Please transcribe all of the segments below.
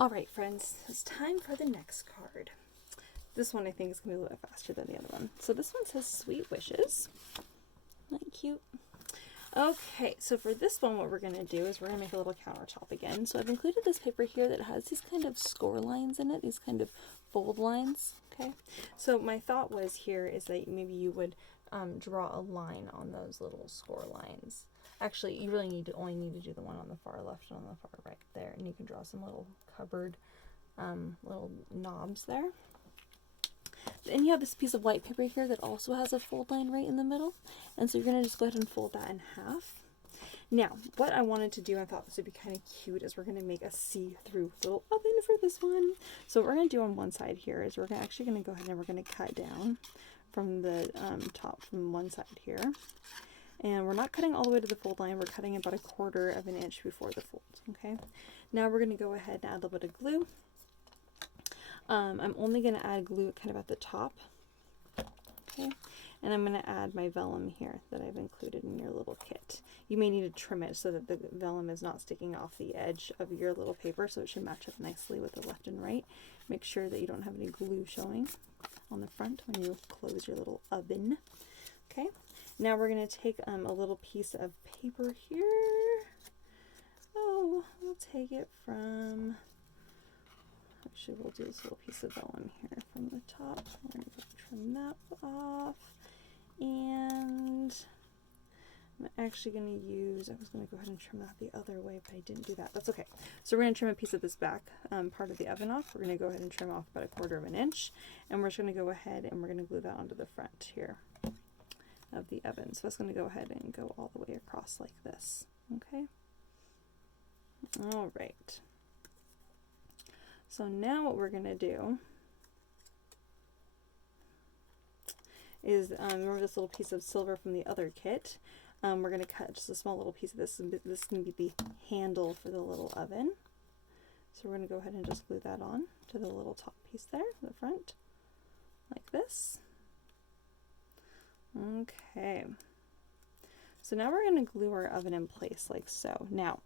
Alright friends, it's time for the next card. This one I think is going to be a little bit faster than the other one. So this one says Sweet Wishes. Isn't that cute? Okay, so for this one what we're going to do is we're going to make a little countertop again. So I've included this paper here that has these kind of score lines in it, these kind of fold lines. Okay, so my thought was here is that maybe you would draw a line on those little score lines. Actually, you really only need to do the one on the far left and on the far right there, and you can draw some little cupboard little knobs there. Then you have this piece of white paper here that also has a fold line right in the middle, and so you're going to just go ahead and fold that in half. Now, what I wanted to do, I thought this would be kind of cute, is we're going to make a see-through little oven for this one. So what we're going to do on one side here is we're actually going to go ahead and we're going to cut down from the top from one side here. And we're not cutting all the way to the fold line, we're cutting about 1/4 of an inch before the fold, okay? Now we're going to go ahead and add a little bit of glue. I'm only going to add glue kind of at the top, okay? And I'm going to add my vellum here that I've included in your little kit. You may need to trim it so that the vellum is not sticking off the edge of your little paper, so it should match up nicely with the left and right. Make sure that you don't have any glue showing on the front when you close your little oven, okay? Now we're going to take a little piece of paper here. Oh, we'll take it from, actually we'll do this little piece of vellum here from the top. We're going to trim that off. And I'm actually going to use, I was going to go ahead and trim that the other way, but I didn't do that. That's okay. So we're going to trim a piece of this back part of the oven off. We're going to go ahead and trim off about 1/4 of an inch. And we're just going to go ahead and we're going to glue that onto the front here of the oven. So that's going to go ahead and go all the way across like this. Okay. All right. So now what we're going to do is, remember this little piece of silver from the other kit? We're going to cut just a small little piece of this, and this is going to be the handle for the little oven. So we're going to go ahead and just glue that on to the little top piece there, the front, like this. Okay. So now we're going to glue our oven in place like so. Now,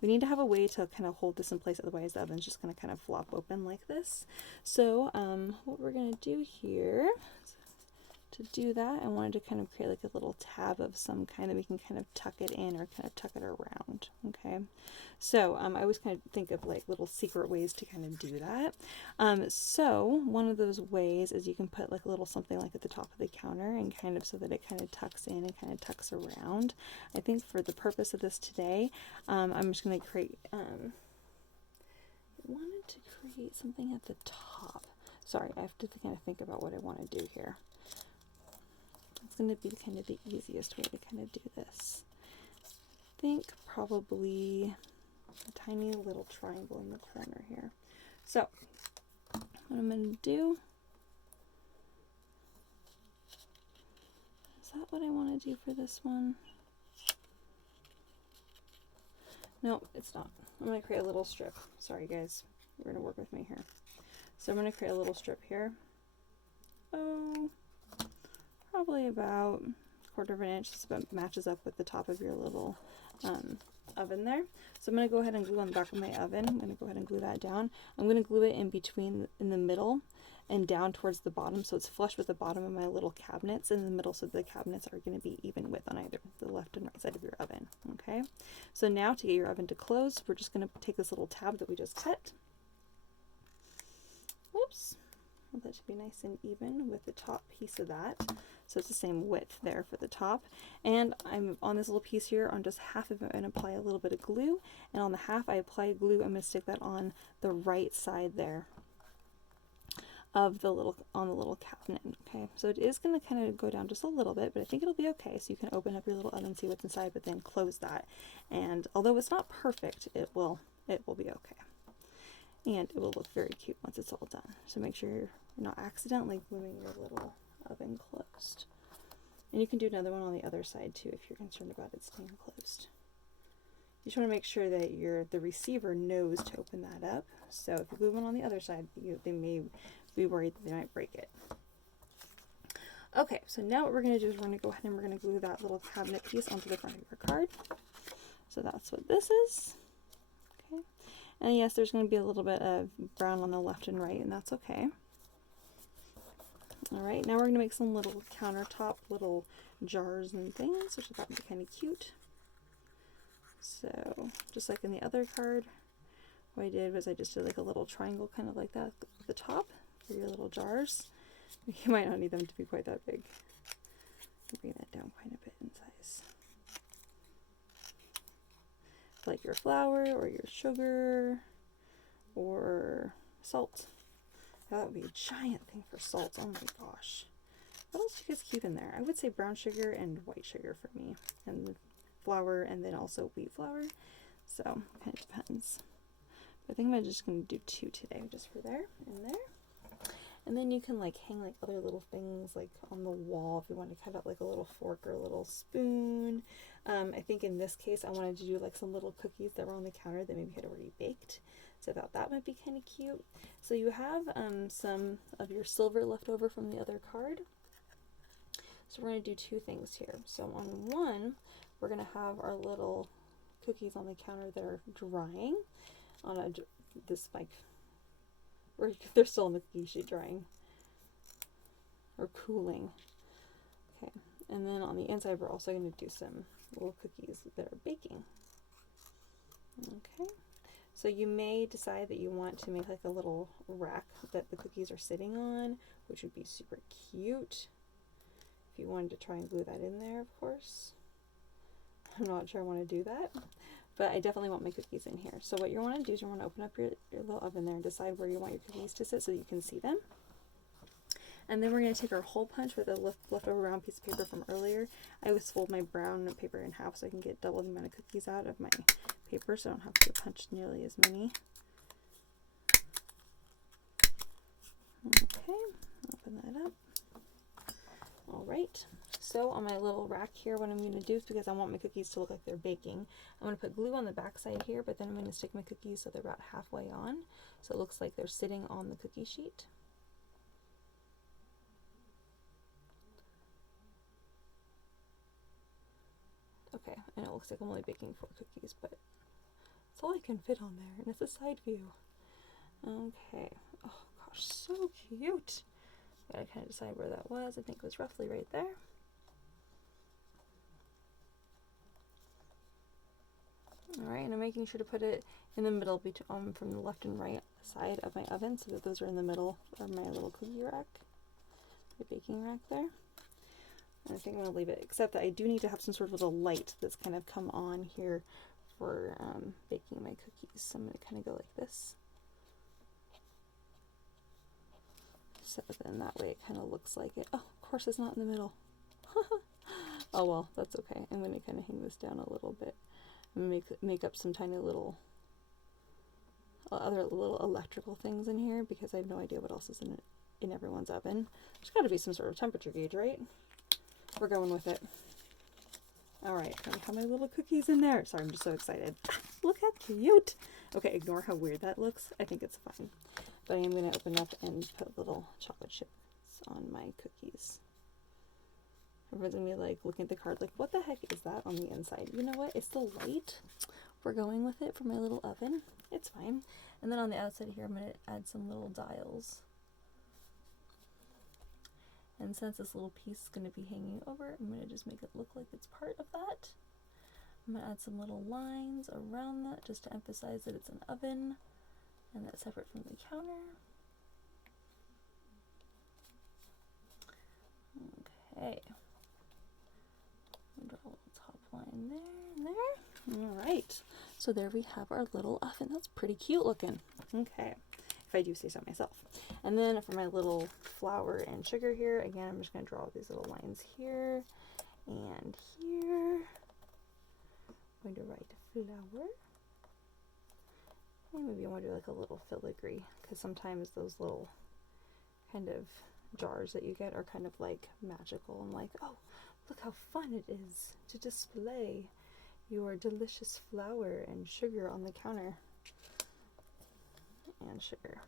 we need to have a way to kind of hold this in place, otherwise the oven's just going to kind of flop open like this. So what we're going to do here, to do that, I wanted to kind of create like a little tab of some kind that we can kind of tuck it in or kind of tuck it around, okay? So I always kind of think of like little secret ways to kind of do that. So one of those ways is you can put like a little something like at the top of the counter and kind of so that it kind of tucks in and kind of tucks around. I think for the purpose of this today, I'm just going to create, wanted to create something at the top. Sorry, I have to kind of think about what I want to do here. It's going to be kind of the easiest way to kind of do this. I think probably a tiny little triangle in the corner here. So what I'm going to do, is that what I want to do for this one? No, it's not. I'm going to create a little strip. Sorry guys, you're going to work with me here. So I'm going to create a little strip here. Oh, probably about 1/4 of an inch. This about matches up with the top of your little oven there. So I'm going to go ahead and glue on the back of my oven. I'm going to go ahead and glue that down. I'm going to glue it in between, in the middle and down towards the bottom, so it's flush with the bottom of my little cabinets in the middle, so the cabinets are going to be even width on either the left and right side of your oven. Okay, so now to get your oven to close, we're just going to take this little tab that we just cut. Whoops. Well, that should be nice and even with the top piece of that. So it's the same width there for the top. And I'm on this little piece here, on just half of it, and apply a little bit of glue. And on the half I apply glue, I'm going to stick that on the right side there of the little, on the little cabinet. Okay, so it is going to kind of go down just a little bit, but I think it'll be okay. So you can open up your little oven, see what's inside, but then close that. And although it's not perfect, it will be okay. And it will look very cute once it's all done. So make sure you're not accidentally gluing your little oven closed. And you can do another one on the other side too if you're concerned about it staying closed. You just want to make sure that the receiver knows to open that up. So if you glue one on the other side, they may be worried that they might break it. Okay, so now what we're going to do is we're going to go ahead and we're going to glue that little cabinet piece onto the front of your card. So that's what this is. Okay. And yes, there's going to be a little bit of brown on the left and right, and that's okay. Alright, now we're going to make some little countertop, little jars and things, which I thought would be kind of cute. So, just like in the other card, what I did was I just did like a little triangle kind of like that at the top for your little jars. You might not need them to be quite that big. Bring that down quite a bit in size. Like your flour or your sugar or salt. That would be a giant thing for salt. Oh my gosh. What else do you guys keep in there? I would say brown sugar and white sugar for me. And flour and then also wheat flour. So, kind of depends. But I think I'm just going to do 2 today, just for there and there. And then you can like hang like other little things like on the wall if you want to cut out like a little fork or a little spoon. I think in this case I wanted to do like some little cookies that were on the counter that maybe had already baked. So I thought that might be kind of cute. So you have some of your silver left over from the other card. So we're going to do 2 things here. So on one, we're going to have our little cookies on the counter that are drying on this like, or they're still on the cookie sheet drying or cooling. Okay, and then on the inside we're also going to do some little cookies that are baking. Okay, so you may decide that you want to make like a little rack that the cookies are sitting on, which would be super cute. If you wanted to try and glue that in there, of course. I'm not sure I want to do that, but I definitely want my cookies in here. So what you want to do is you want to open up your little oven there and decide where you want your cookies to sit so you can see them. And then we're going to take our hole punch with a leftover round piece of paper from earlier. I always fold my brown paper in half so I can get double the amount of cookies out of my paper so I don't have to punch nearly as many. Okay, open that up. Alright, so on my little rack here, what I'm going to do is because I want my cookies to look like they're baking, I'm going to put glue on the back side here, but then I'm going to stick my cookies so they're about halfway on, so it looks like they're sitting on the cookie sheet. Okay, and it looks like I'm only baking 4 cookies, but it's all I can fit on there, and it's a side view. Okay, oh gosh, so cute. Gotta kind of decide where that was. I think it was roughly right there. Alright, and I'm making sure to put it in the middle from the left and right side of my oven so that those are in the middle of my little cookie rack, the baking rack there. And I think I'm going to leave it, except that I do need to have some sort of a light that's kind of come on here for baking my cookies. So I'm going to kind of go like this. So then that way it kind of looks like it. Oh, of course it's not in the middle. Oh well, that's okay. I'm going to kind of hang this down a little bit. I'm going to make up some tiny little other little electrical things in here because I have no idea what else is in everyone's oven. There's got to be some sort of temperature gauge, right? We're going with it. Alright, I have my little cookies in there. Sorry, I'm just so excited. Look how cute! Okay, ignore how weird that looks. I think it's fine. But I am going to open up and put little chocolate chips on my cookies. Everyone's going to be like looking at the card like, what the heck is that on the inside? You know what? It's the light. We're going with it for my little oven. It's fine. And then on the outside here, I'm going to add some little dials. And since this little piece is going to be hanging over, I'm going to just make it look like it's part of that. I'm going to add some little lines around that just to emphasize that it's an oven and that's separate from the counter. Okay. Draw a little top line there and there. Alright, so there we have our little oven. That's pretty cute looking. Okay, if I do say so myself. And then for my little flour and sugar here, again, I'm just going to draw these little lines here and here. I'm going to write flour. And maybe I want to do like a little filigree, because sometimes those little kind of jars that you get are kind of like magical and like, oh, look how fun it is to display your delicious flour and sugar on the counter. And sugar.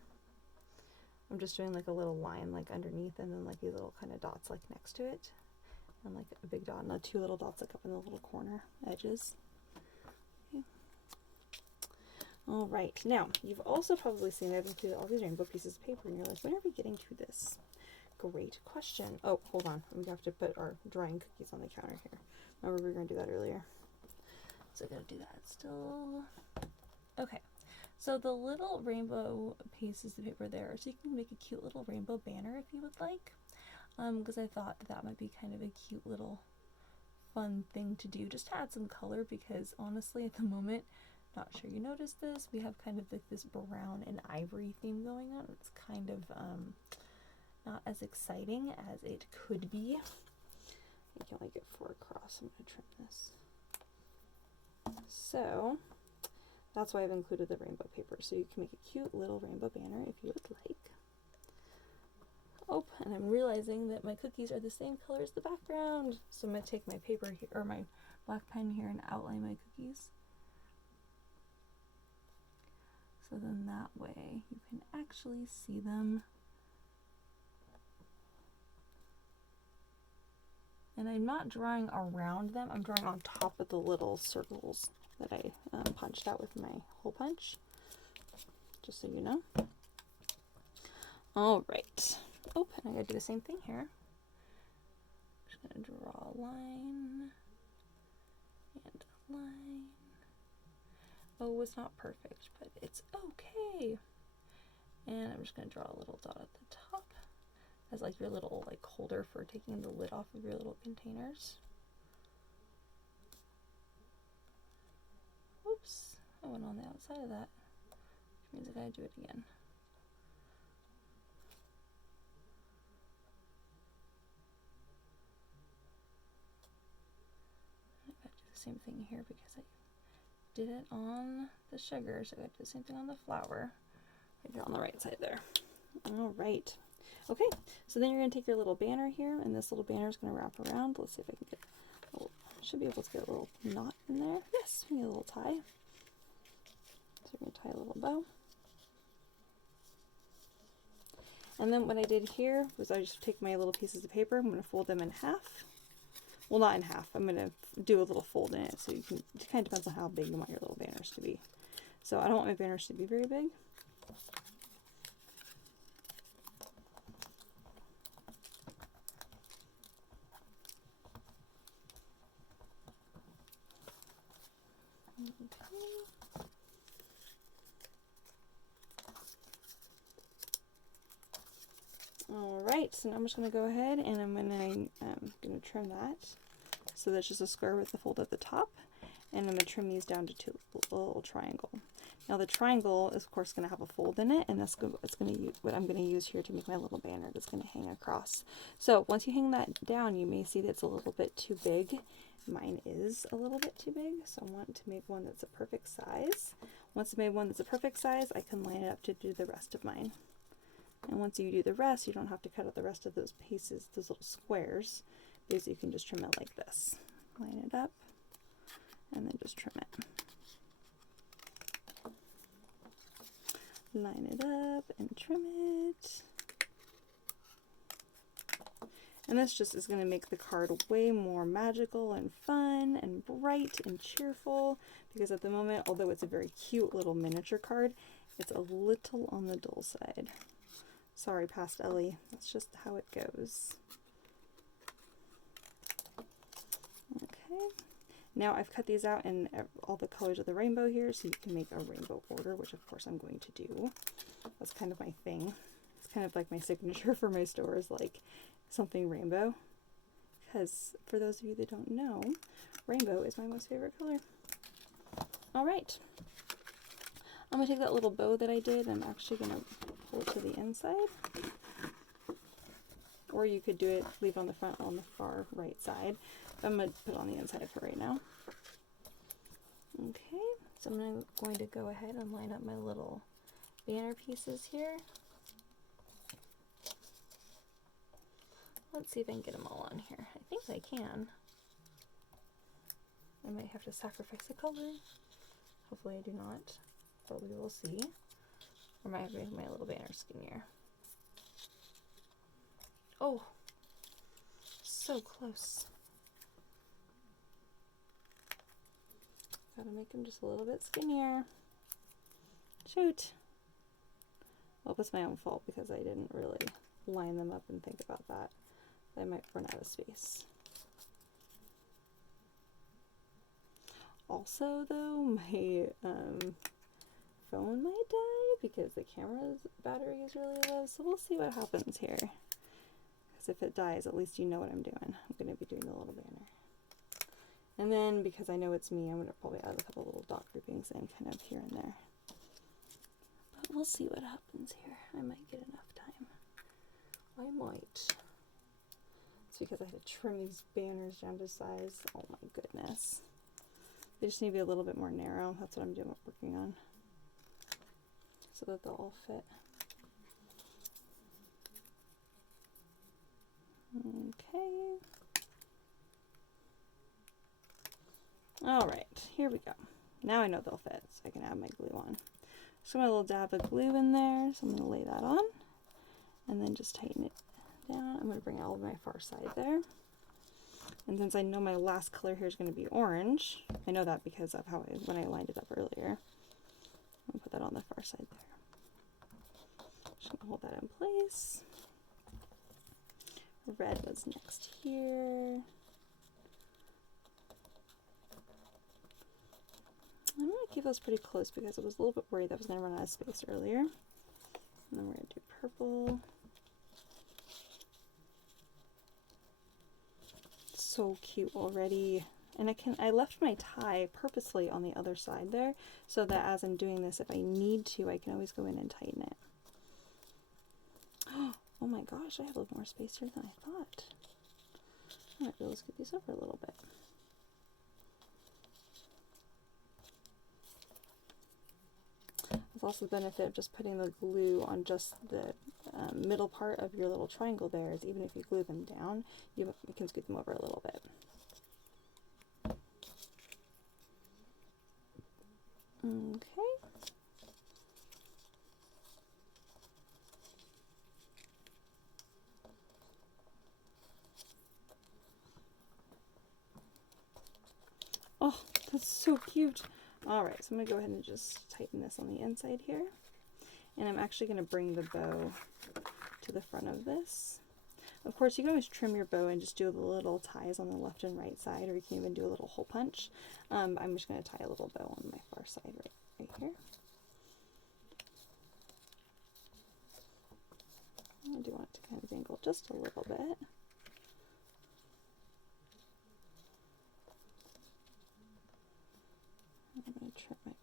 I'm just doing like a little line like underneath and then like these little kind of dots like next to it. And like a big dot and the 2 little dots like up in the little corner edges. Okay. All right, now you've also probably seen I've included all these rainbow pieces of paper, and you're like, when are we getting to this? Great question. Oh, hold on. We have to put our drying cookies on the counter here. Remember we were going to do that earlier. So I got to do that still. Okay. So the little rainbow pieces of paper there, so you can make a cute little rainbow banner if you would like. Because I thought that might be kind of a cute little fun thing to do, just to add some color, because honestly at the moment, not sure you noticed this, we have kind of like this brown and ivory theme going on. It's kind of not as exciting as it could be. I can only get 4 across. I'm going to trim this. So that's why I've included the rainbow paper, so you can make a cute little rainbow banner if you would like. Oh, and I'm realizing that my cookies are the same color as the background, so I'm going to take my paper here, or my black pen here, and outline my cookies. So then that way you can actually see them. And I'm not drawing around them, I'm drawing on top of the little circles that I punched out with my hole punch, just so you know. All right. Oh, and I gotta do the same thing here. Just gonna draw a line and a line. Oh, it's not perfect, but it's okay. And I'm just gonna draw a little dot at the top as like your little like holder for taking the lid off of your little containers. Oops, I went on the outside of that, which means I gotta do it again. I gotta do the same thing here because I did it on the sugar, so I gotta do the same thing on the flour. Right there on the right side there. All right. Okay, so then you're going to take your little banner here, and this little banner is going to wrap around. Let's see if I can get a little, should be able to get a little knot in there. Yes, we need a little tie. So we're going to tie a little bow. And then what I did here was I just take my little pieces of paper, I'm going to fold them in half. Well, not in half, I'm going to do a little fold in it, so you can, it kind of depends on how big you want your little banners to be. So I don't want my banners to be very big. Alright, so now I'm just going to go ahead and I'm going to trim that so that's just a square with the fold at the top, and I'm going to trim these down to 2 little triangle. Now the triangle is of course going to have a fold in it, and that's what I'm going to use here to make my little banner that's going to hang across. So once you hang that down, you may see that it's a little bit too big. Mine is a little bit too big, so I want to make one that's a perfect size. Once I made one that's a perfect size, I can line it up to do the rest of mine. And once you do the rest, you don't have to cut out the rest of those pieces, those little squares, because you can just trim it like this. Line it up, and then just trim it. Line it up and trim it. And this just is going to make the card way more magical and fun and bright and cheerful, because at the moment, although it's a very cute little miniature card, it's a little on the dull side. Sorry, past Ellie, that's just how it goes. Okay, now I've cut these out in all the colors of the rainbow here, so you can make a rainbow border, which of course I'm going to do. That's kind of my thing. It's kind of like my signature for my stores, like something rainbow, because for those of you that don't know, rainbow is my most favorite color. All right, I'm gonna take that little bow that I did, I'm actually gonna pull it to the inside, or you could do it, leave on the front on the far right side. I'm gonna put it on the inside for right now. Okay, so I'm going to go ahead and line up my little banner pieces here. Let's see if I can get them all on here. I think I can. I might have to sacrifice a color. Hopefully I do not, but we will see. Or might have to make my little banner skinnier. Oh, so close. Gotta make them just a little bit skinnier. Shoot. Well, it's my own fault because I didn't really line them up and think about that. I might run out of space. Also, though, my phone might die because the camera's battery is really low, so we'll see what happens here. Because if it dies, at least you know what I'm doing. I'm going to be doing the little banner. And then, because I know it's me, I'm going to probably add a couple little dot groupings in kind of here and there. But we'll see what happens here. I might get enough time. I might. It's because I had to trim these banners down to size. Oh my goodness. They just need to be a little bit more narrow. That's what I'm working on. So that they'll all fit. Okay. Alright, here we go. Now I know they'll fit, so I can add my glue on. So I'm going to little dab of glue in there, so I'm going to lay that on. And then just tighten it down. I'm going to bring it all over my far side there. And since I know my last color here is going to be orange, I know that because of how when I lined it up earlier. I'm going to put that on the far side there. Just going to hold that in place. Red was next here. I'm going to keep those pretty close because I was a little bit worried that I was going to run out of space earlier. And then we're going to do purple. So cute already. And I left my tie purposely on the other side there so that as I'm doing this, if I need to, I can always go in and tighten it. Oh my gosh, I have a little more space here than I thought. I might be able to scoot these over a little bit. There's also the benefit of just putting the glue on just the middle part of your little triangle there, is even if you glue them down, you can scoot them over a little bit. Okay. Oh, that's so cute. Alright, so I'm going to go ahead and just tighten this on the inside here. And I'm actually going to bring the bow to the front of this. Of course, you can always trim your bow and just do the little ties on the left and right side, or you can even do a little hole punch. I'm just going to tie a little bow on my far side right here. I do want it to kind of angle just a little bit. I'm going to trim my bow.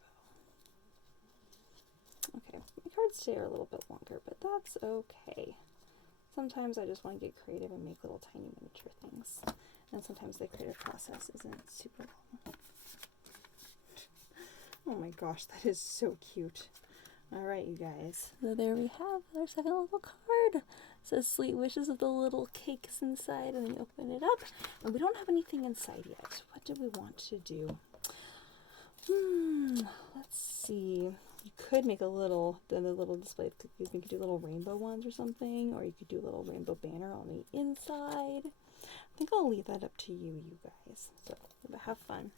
Okay, my cards today are a little bit longer, but that's okay. Sometimes I just want to get creative and make little tiny miniature things. And sometimes the creative process isn't super long. Oh my gosh, that is so cute. Alright, you guys. So there we have our second little card. It says Sweet Wishes with the little cakes inside, and then you open it up. And we don't have anything inside yet. What do we want to do? Let's see. You could make the little display of cookies. You could do little rainbow ones or something, or you could do a little rainbow banner on the inside. I think I'll leave that up to you guys. So have fun.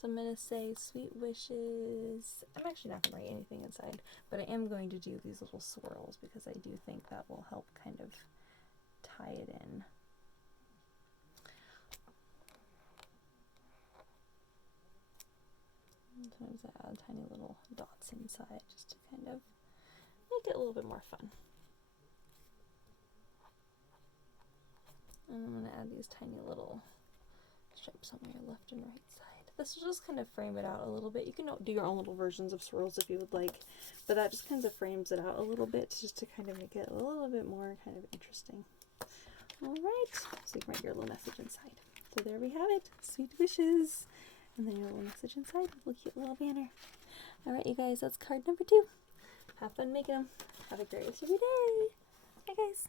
So I'm going to say Sweet Wishes. I'm actually not going to write anything inside, but I am going to do these little swirls because I do think that will help kind of tie it in. Sometimes I add tiny little dots inside just to kind of make it a little bit more fun. And I'm going to add these tiny little stripes on your left and right side. This will just kind of frame it out a little bit. You can do your own little versions of swirls if you would like, but that just kind of frames it out a little bit just to kind of make it a little bit more kind of interesting. Alright, so you can write your little message inside. So there we have it, Sweet Wishes. And then your little message inside with a cute little banner. Alright, you guys, that's card number 2. Have fun making them. Have a great rest of your day. Bye, guys.